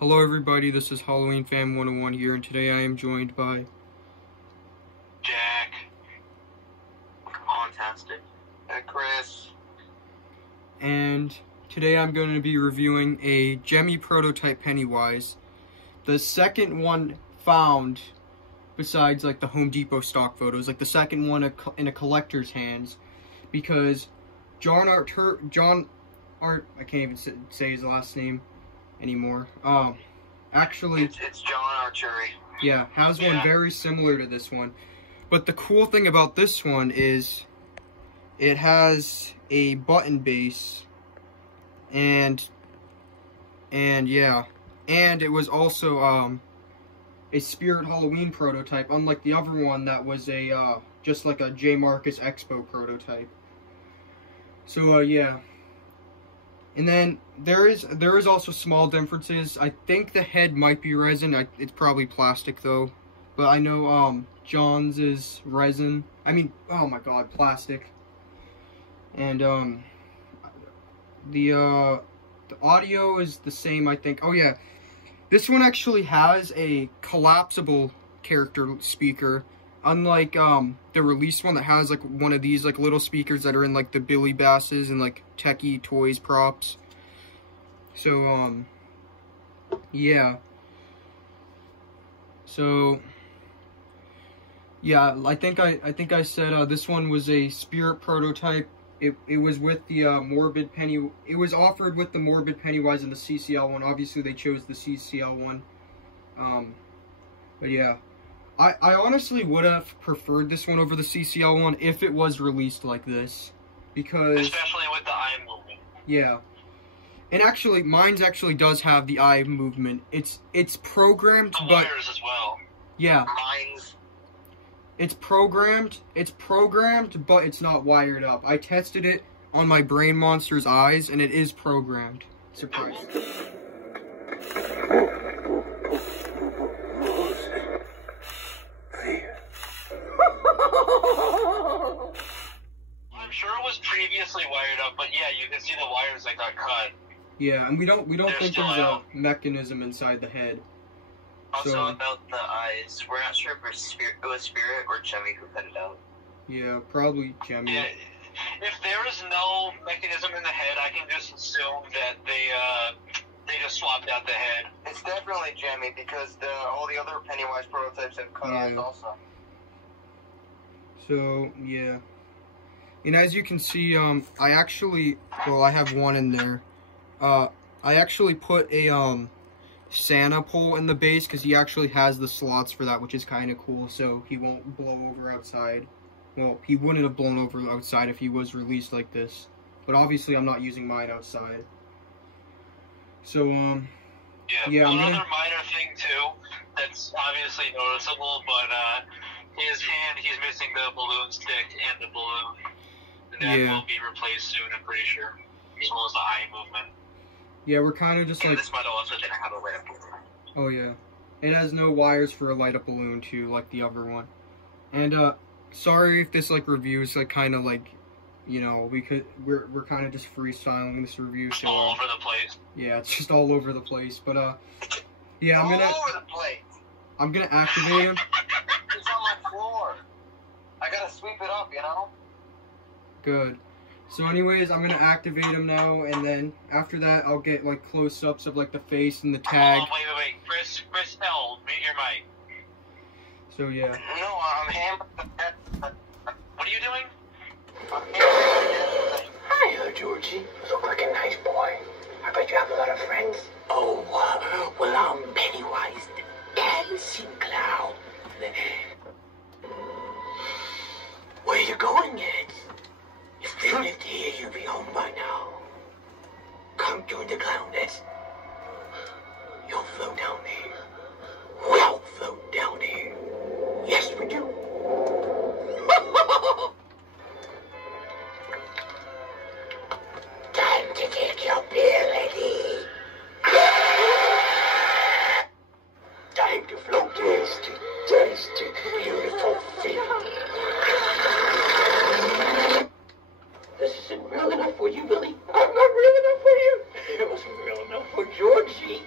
Hello everybody, this is Halloween Fam 101 here, and today I am joined by Jack. Fantastic. And Chris. And today I'm going to be reviewing a Gemmy prototype Pennywise. The second one found, besides like the Home Depot stock photos, like the second one in a collector's hands, because I can't even say his last name anymore. Actually, it's John Archery. Yeah, has one very similar to this one. But the cool thing about this one is it has a button base, and it was also a Spirit Halloween prototype, unlike the other one that was a just like a J Marcus Expo prototype. So yeah. And then there is also small differences. I think the head might be resin. It's probably plastic though. But I know John's is resin. I mean, oh my god, plastic. And the audio is the same, I think. Oh yeah. This one actually has a collapsible character speaker. Unlike the release one that has like one of these like little speakers that are in like the Billy Basses and like Techie Toys props. So yeah. So yeah, I think I said this one was a Spirit prototype. It was with the Morbid Penny. It was offered with the Morbid Pennywise and the CCL one. Obviously they chose the CCL one. But yeah. I honestly would have preferred this one over the CCL one if it was released like this, because especially with the eye movement. Yeah, and actually, mine actually does have the eye movement. It's programmed, the but wires as well. Yeah, Mine's. It's programmed, but it's not wired up. I tested it on my Brain Monster's eyes, and it is programmed. Surprise. I'm sure it was previously wired up, but yeah, you can see the wires that got cut. Yeah, and we don't think there's a mechanism inside the head. Also about the eyes, we're not sure if it was Spirit or Gemmy who cut it out. Yeah, probably Gemmy. Yeah, if there is no mechanism in the head, I can just assume that they just swapped out the head. It's definitely Gemmy because all the other Pennywise prototypes have cut eyes also. So yeah, and as you can see, I have one in there. I actually put a Santa pole in the base because he actually has the slots for that, which is kind of cool. So he won't blow over outside. Well, he wouldn't have blown over outside if he was released like this. But obviously, I'm not using mine outside. So yeah. One other minor thing too that's obviously noticeable, but his hand, he's missing the balloon stick and the balloon. And that will be replaced soon, I'm pretty sure. As well as the eye movement. Yeah, we're kind of just like... this model also didn't have a light up balloon. Oh yeah. It has no wires for a light up balloon too, like the other one. And sorry if this like review is like kind of like, you know, we're kind of just freestyling this review. So, all over the place. Yeah, it's just all over the place. But yeah, all over the place. I'm gonna activate him. It's on my floor. I gotta sweep it up, you know? Good. So anyways, I'm gonna activate him now, and then after that, I'll get like close-ups of like the face and the tag. Oh, wait. Chris L, mute your mic. So yeah. No, I'm hammering. What are you doing? Hiya, Georgie. You look like a nice boy. I bet you have a lot of friends. Oh, well, I'm Pennywise the Dancing Clown. Where you going, Ed? If they lived here, you'd be home by now. Come join the clownets. You'll float down there. We'll float down here. Yes, we do. Time to take your pill, Eddie. Time to float tasty, beautiful feet. This isn't real enough for you, Billy. I'm not real enough for you. It wasn't real enough for Georgie.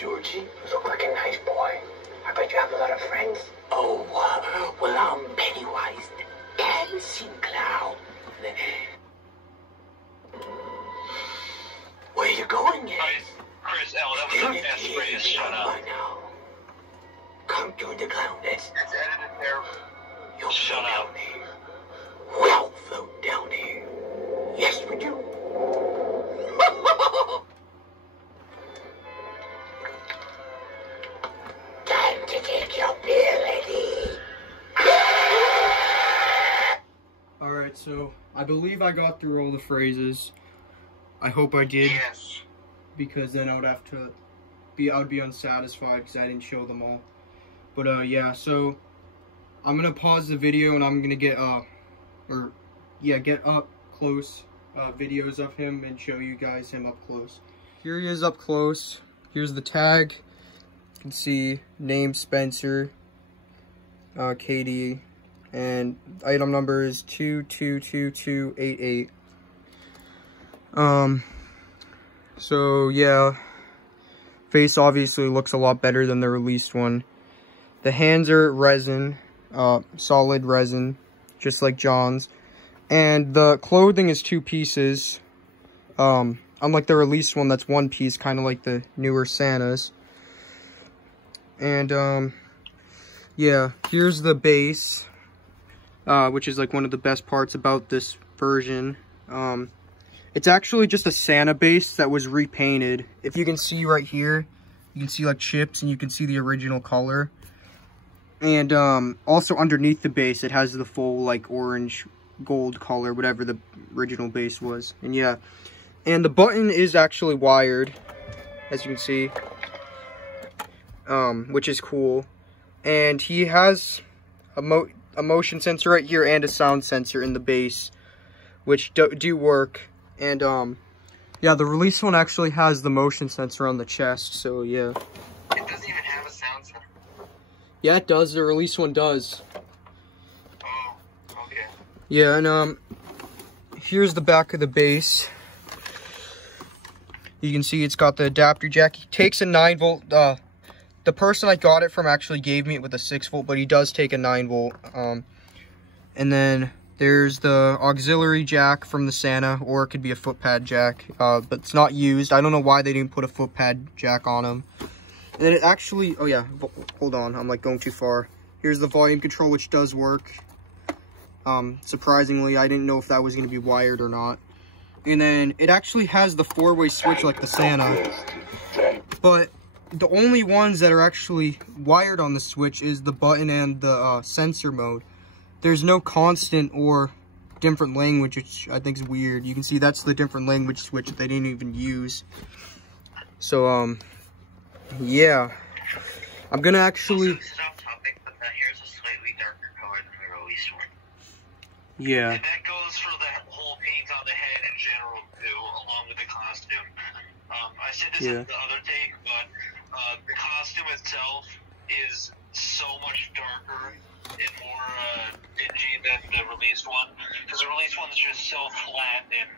Georgie? You look like a nice boy. I bet you have a lot of friends. Oh, well, I'm Pennywise the Dancing Clown. Where you going, Ed? Chris L., that was the best phrase. Shut up. Come join the clown, Ed. It's edited there. You'll Shut float up. down here. We'll float down here. Yes, we do. Time to take your ability. Alright, so I believe I got through all the phrases. I hope I did. Yes. Because then I would be unsatisfied because I didn't show them all. But yeah, so I'm gonna pause the video and I'm gonna get get up close videos of him and show you guys him up close. Here he is up close. Here's the tag. You can see name Spencer, Katie, and item number is 222288. So yeah, face obviously looks a lot better than the released one. The hands are resin, solid resin, just like John's. And the clothing is 2 pieces, unlike the released one that's 1 piece, kind of like the newer Santas. And yeah, here's the base, which is like one of the best parts about this version. It's actually just a Santa base that was repainted. If you can see right here, you can see like chips and you can see the original color. And also underneath the base, it has the full like orange gold color, whatever the original base was. And yeah, and the button is actually wired, as you can see, which is cool. And he has a motion sensor right here and a sound sensor in the base, which do work. And yeah, the release one actually has the motion sensor on the chest, so yeah. It doesn't even have a sound sensor. Yeah, it does. The release one does. Oh, okay. Yeah, and here's the back of the base. You can see it's got the adapter jack. He takes a 9-volt. The person I got it from actually gave me it with a 6-volt, but he does take a 9-volt. And then there's the auxiliary jack from the Santa, or it could be a foot pad jack, but it's not used. I don't know why they didn't put a foot pad jack on them. And then it actually, oh yeah, hold on, I'm like going too far. Here's the volume control, which does work. Surprisingly, I didn't know if that was going to be wired or not. And then it actually has the 4-way switch like the Santa. But the only ones that are actually wired on the switch is the button and the sensor mode. There's no constant or different language, which I think is weird. You can see that's the different language switch that they didn't even use. So, yeah. I'm gonna actually... This is off topic, but here's a slightly darker color than the released one. Yeah. And that goes for the whole paint on the head in general, too, along with the costume. I said this in the other take, but the costume itself is so much darker and more dingy than the released one, because the released one's just so flat and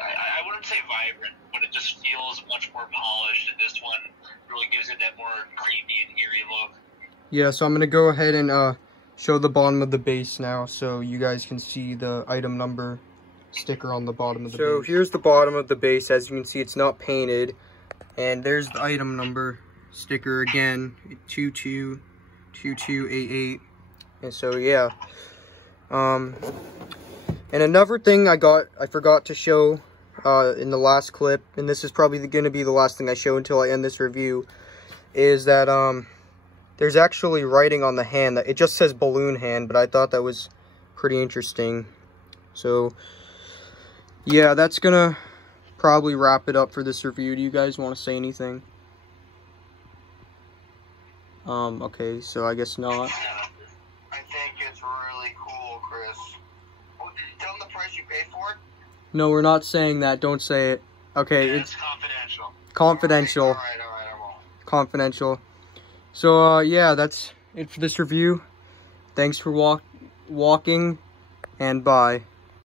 I wouldn't say vibrant, but it just feels much more polished, and this one really gives it that more creepy and eerie look. Yeah, so I'm gonna go ahead and show the bottom of the base now, so you guys can see the item number sticker on the bottom of the base. So here's the bottom of the base. As you can see, it's not painted, and there's the item number sticker again, 222288. And so yeah, and another thing I forgot to show in the last clip, and this is probably going to be the last thing I show until I end this review, is that there's actually writing on the hand that it just says balloon hand, but I thought that was pretty interesting. So yeah, that's gonna probably wrap it up for this review. Do you guys want to say anything? Okay, so I guess not. I think it's really cool, Chris. Oh, did you tell them the price you paid for it? No, we're not saying that. Don't say it. Okay, yeah, it's confidential. Confidential. All right, I won't. Confidential. So, yeah, that's it for this review. Thanks for walking, and bye.